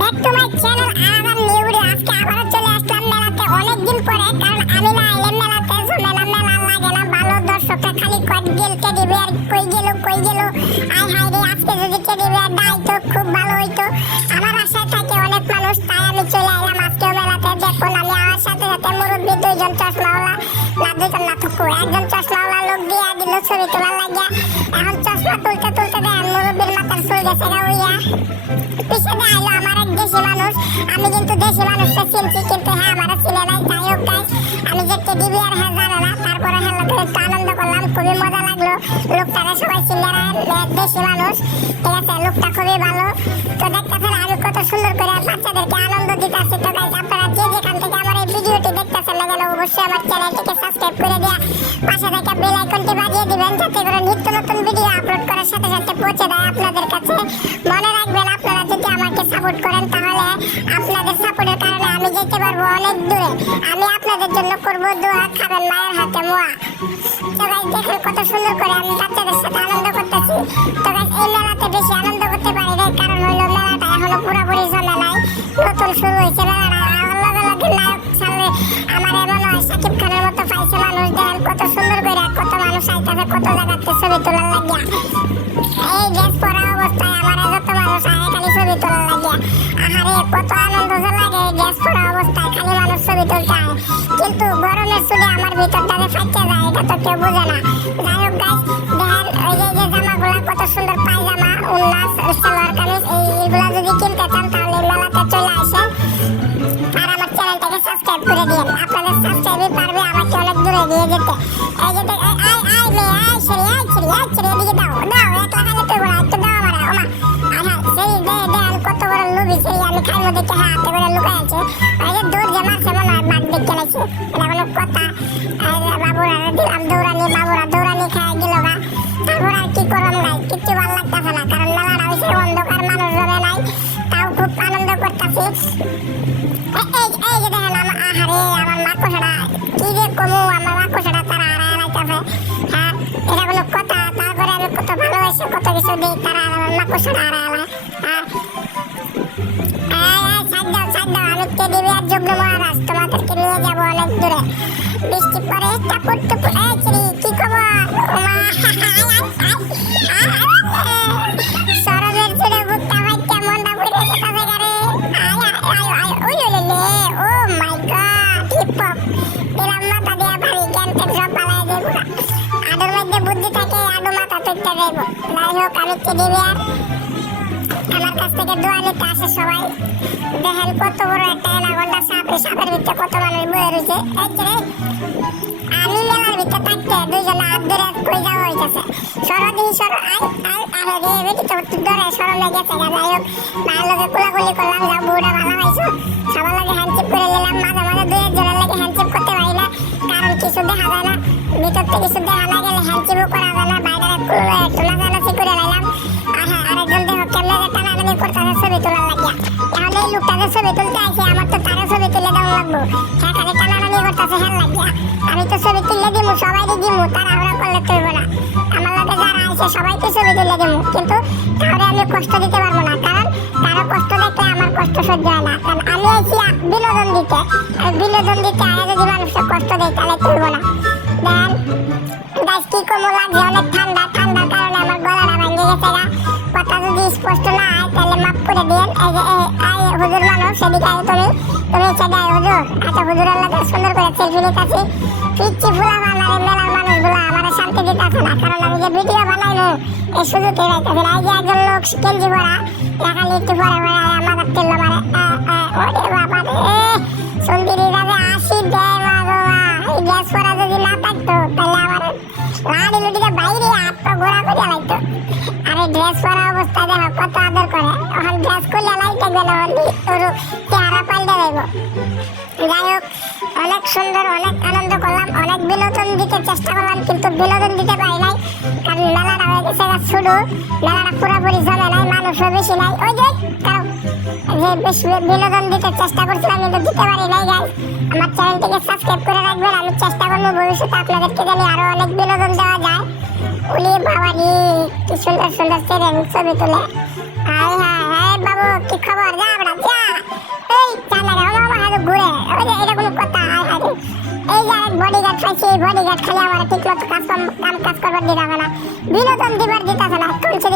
Back to my channel আরাম নিউরি। আজকে আবারও চলে আসলাম মেলাতে অনেকদিন পরে, কারণ আমি না এলে মেলাতে মেলা লাগে না। ভালো দর্শকরা খালি কয়েক গেল টেডি বিয়ার কই গেল আই হাই রে, আজকে যদি টেডি বিয়ার দাই তো খুব ভালো হইতো। আমার আশায় থাকে অনেক মানুষ, তাই আমি চলে এলাম আজকেও মেলাতে। দেখুন আমি আমার সাথে সাথে মুরব্বী দুইজন চশমাওয়ালা, না দুইজন না থুকু একজন চশমাওয়ালা লোক দিয়ে দিল ছবি তোলার লাগিয়া। এখন চশমা তুলতে দেন মুরব্বীর মাথার চুল গেছে গা উইয়া। পিছনে আইলো আমার এক দেশি মানুষ। আমি কিন্তু দেশি মানুষটা চিনছি, কিন্তু হ্যাঁ আমার চিনে নাই। যাই হোক গাইস, আমি যে টেডি বিয়ার হ্যাঁ জানে না, তারপরে হ্যাঁ একটু আনন্দ করলাম, খুবই মজা লাগলো। লোকটাকে সবাই চিনে না, দেশি মানুষ, ঠিক আছে, লোকটা খুবই ভালো। তো দেখতেছেন আমি কত সুন্দর করে বাচ্চাদেরকে আনন্দ দিতেছি। তো গাইস আপনারা যে যেখান থেকে আমার এই ভিডিওটি দেখতেছেন না কেন, অবশ্যই আমার চ্যানেলটিকে সাবস্ক্রাইব করে দেয়া, পাশে থাকা বেল আইকনটি বাজিয়ে দিবেন, যাতে করে নিত্য নতুন ভিডিও আপলোড করার সাথে সাথে পৌঁছে দেয় আপনাদের কাছে। মনে রাখবেন, আপনারা যদি আমাকে সাপোর্ট করেন তাহলে আপনাদের সাপোর্টের কারণে আমি যেতে পারবো অনেক দূরে। আমি আপনাদের জন্য করবো দোয়া, খাবেন মায়ের হাতে মোয়া। তো গাইস দেখেন কত সুন্দর করে আমি বাচ্চাদের সাথে আনন্দ করতেছি। তো গাইস এই মেলাতে বেশি আনন্দ করতে পারি না, কারণ হলো মেলাটা এখনো পুরোপুরি জমে নাই, নতুন শুরু হয়েছে মেলাটা। লগে নায়ক সামনে আমার এমন হয় সাকিব খানের মতো পাইছে মানুষ। দেখেন কত সুন্দর করে কত মানুষ আইতাছে, কত জায়গাতে ছবি তোলার লাগিয়া। এই ড্রেস পরা অবস্থায় আমার যত মানুষ আয় খালি ছবি তোলার লাগিয়া। আহারে কত আনন্দ যে লাগে এই ড্রেস পরা অবস্থায়, খালি মানুষ ছবি তুলতে আয়। কিন্তু গরমের চুলে আমার ভিতরটাতে ফাইটে যায়, এটা তো কেউ বোঝে না। যাই হোক গাইস দেখেন ওই যে জামাগুলা কত সুন্দর, পায়জামা, উন্নাস, সালোয়ার কামিজ, এইগুলা যদি কিনতে চান তাহলে মেলাতে চলে আসেন। আর আমার চ্যানেলটাকে সাবস্ক্রাইব করে দিন, আপনাদের সাবস্ক্রাইবই পারবে আমাকে অনেক দূরে নিয়ে যেতে। এই যে এদিকে দাও একলা খালি তো বড় একটু দাও আমার ওমা। আহা সেই দেন কত বড় লুবি, সেই আমি খাইমো দেখে হাতে করে লুকাই আছে। এই যে দৌড় যে মারছে মনে হয় বাঘ দেখে নাইছে, এটা কোনো কথা? বাবুরা দিলাম দৌড়ানি, বাবুরা দৌড়ানি খাই গেল গা। তারপর আর কি করলাম গাই, কিচ্ছু ভালো লাগতেছে না, কারণ মেলাটা হয়েছে অন্ধকার, মানুষ জমে নাই, তাও খুব আনন্দ করতেছি। এই যে দেখেন আহারে আমার মাকড়সাটা, কি যে কমু আমার মাকড়সাটা তারা হারায় নাইতেছে। হ্যাঁ এটা কোনো কথা? তারপরে আমি কত ভালোবাসি, কত কিছু দিই, তারা আমার মাকড়সাটা হারায় না। সাইড দাও, আমি টেডি বিয়ার যুগ্ম মহারাজ, তোমাদেরকে নিয়ে যাবো অনেক দূরে। বৃষ্টি পরে টাপুর টুপুর, কি খবর? সরবের চুড়ে বুকটা ভাইটা মনটা পুড়ে যেতেছে গারে। ও মাই গড, হিপ হপ এরম মাথা দিয়া ভারী জ্ঞান টেন সব পালায় যাবো। আডুর মধ্যে বুদ্ধি থাকে, আডু মাথা তুলতে যাইব। যাই হোক আমি টেডি বিয়ার, আমার কাছ থেকে দোয়া নিতে আসে সবাই। দেখেন কত বড় একটা এনাগন্ডা সাপ, এই সাপের ভিতরে কত মানুষ বয়ে রয়েছে। আমি মেলার ভিতরে থাকতে দুইজনে হাত ধরে কই যাওয়া হইতেছে। সরদি সর আরে রে বেটি তো ধরে সরমে গেছে গা। যাই হোক মায়ের লোকে কোলাকুলি করলাম, যা বউটা ভালো হয়েছে, সবার লাগে হ্যান্ডচিপ করে নিলাম। মাঝে দুই একজনের লাগে হ্যান্ডচিপ করতে পারি না, কারণ কিছু দেখা যায় না, ভিতর থেকে কিছু দেখা না গেলে হ্যান্ডচিপও করা যায় না। বাইরে একটু নাচানাচি করে নিলাম। আর হ্যাঁ আরেকজন দেখো কেমনে যে টানাটানি করতেছে ছবি তোলার লাগিয়া। এখন এই লোকটাকে ছবি তুলতে আইছে, আমার তো তারও ছবি তুলে দেওয়া লাগবো। হ্যাঁ খালি টানাটানি করতেছে হ্যাঁ লাগিয়া। আমি তো ছবি তুলে দিমু, সবাইকে দিমু, তাড়াহুড়া করলে তুলবো না। আমার লগে যারা আইছে সবাইকে ছবি তুলে দিমু, কিন্তু তাহলে আমি কষ্ট দিতে পারবো না, কারণ কারো কষ্ট দেখলে আমার কষ্ট সহ্য হয় না। কারণ আমি আইছি বিনোদন দিতে, আর বিনোদন দিতে আয়া যদি মানুষকে কষ্ট দেয় তাহলে তুলবো না। দেন গাছ কি কমো লাগছে, অনেক ঠান্ডার কারণে আমার গলাটা ভেঙে গেছে গা। কথা যদি স্পষ্ট না হয় তাহলে মাফ করে দিন। এই যে হুজুর মানুষ, সেদিকে আয় তুমি সেটা হুজুর। আচ্ছা হুজুরের লাগে সুন্দর করে সেলফি নিতেছি। পিচ্ছি ফুলা বানারে মেলার মানুষগুলা আমার শান্তি দিতেছে না, কারণ আমি যে ভিডিও বানাইবো এই সুযোগ পাইতেছে না। এই যে একজন লোক গেঞ্জি পরা, এখানে একটু পরে আমার তেল মারে। ওরে বাবা রে, সুন্দরী রাজে 80 দেয় বাবা। এই গ্যাস পরা যদি না থাকতো তাহলে আমার লাড়ি লুটিকে বাইরে হাত পা ঘোরা করে লাগতো। আর এই ড্রেস পরা অবস্থায় দেখো কত আদর করে, ওখানে ড্রেস করলে লাইতে গেল ওর চেহারা পাল্টে যাইব। যাই হোক অনেক সুন্দর, অনেক আনন্দ করলাম, অনেক বিনোদন দিতে চেষ্টা করলাম, কিন্তু বিনোদন দিতে পারি নাই, কারণ মেলাটা হয়ে গেছে শুরু। মেলাটা পুরোপুরি জমে নাই, মানুষও বেশি নাই। ওই যে কারণ যে বেশি বিনোদন দিতে চেষ্টা করছিলাম কিন্তু দিতে পারি নাই। গাইস আমার চ্যানেলটিকে সাবস্ক্রাইব করে রাখবেন, আমি চেষ্টা করবো ভবিষ্যতে আপনাদেরকে জানি আরো অনেক বিনোদন দেওয়া যায়। উনি বাবারি কি সুন্দর সুন্দর ছবি তুলে। হাই হাই হাই বাবু কি খবর? যা আমরা বডিগার্ড পাইছি, এই বডিগার্ড খালি আমার ঠিক মতো কাজ করবার দিতে হবে না, বিনোদন দিবার দিতে হবে না। কোন